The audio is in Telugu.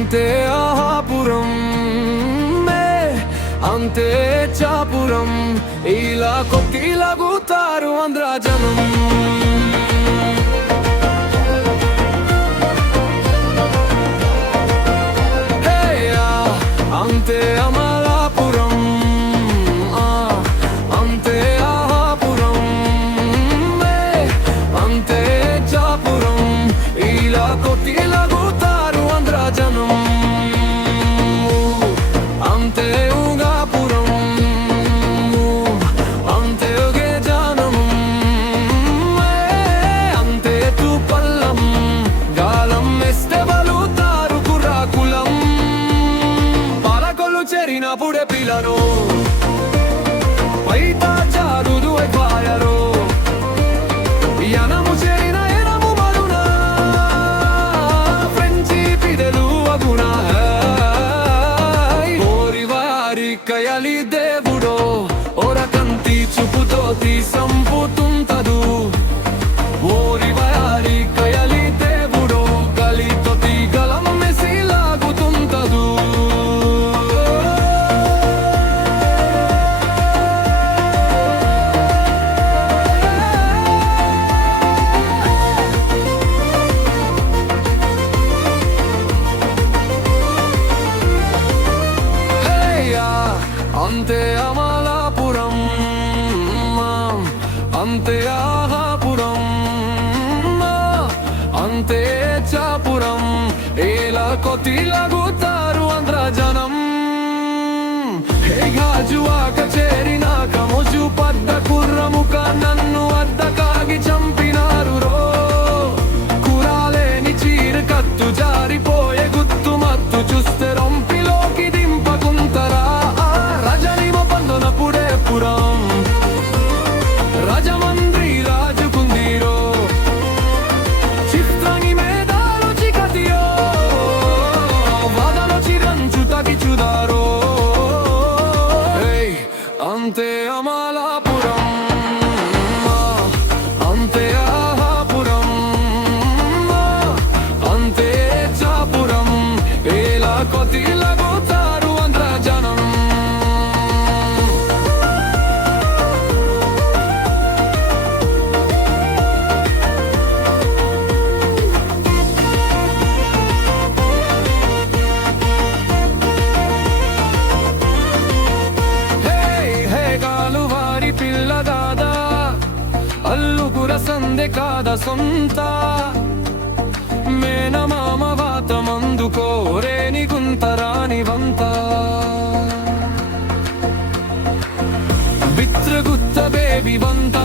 అంతే ఆహాపురం అంతే చాపురం ఇలా కొక్కిలాగుతారు ఆంధ్ర జనం. అంతే అమలాపురం అంతే ఆహాపురం అంతే చాపురం ఇలా కొట్టిలాగుతారు ఆంధ్ర జనం. అంతే ఉగాపురం అంతే ఒగే జనం అంతే తూపల్లం గాలం ఎస్తే బలుతారు కుర్రాకులం. చేరినప్పుడే పిల్లను బయట జారుదు అయిపోయారు ఎనము చేరిన ఎనము మరున ఫ్రెంచి పిదలు అగుణ ఓరి వారి కయలి దేవుడో ఓరకంతి చూపుతో సంపుతుంటదు. ఓరి వారి కయలి దేవుడో కలితో తీగలం మెసి లాగుతుంటదు. అంతే అమలాపురం అంతే ఆహాపురం అంతే చాపురం ఇలా కొట్టిలాగుతారు ఆంధ్ర జనం. గాజువాక చేరినాక ముజు పడ్డ కుర్రముక నన్ను అద్దకాగి చంపినారు రో. కురాలేని చీర కత్తు జారిపోయే గుత్తు మత్తు చూస్తే రొంపిలోకి దింపకుంతరా. పుడే పురం రాజమండ్రి రాజుకుందిరో చిత్రాని మేదాలు చికతియో వాదన చిరంచు తగిచుదారో. అంతే అమలాపురం అంతే ఆహాపురం అంతే చాపురం ఇలా కొట్టిలాగుతారు ఆంధ్ర జనం. పిల్లదాదా అల్లుగుర సందె కాద సొంత మేనమామ వాతమందుకోరేని గుంతరాని వంత బిత్రగుత్త బేబి వంత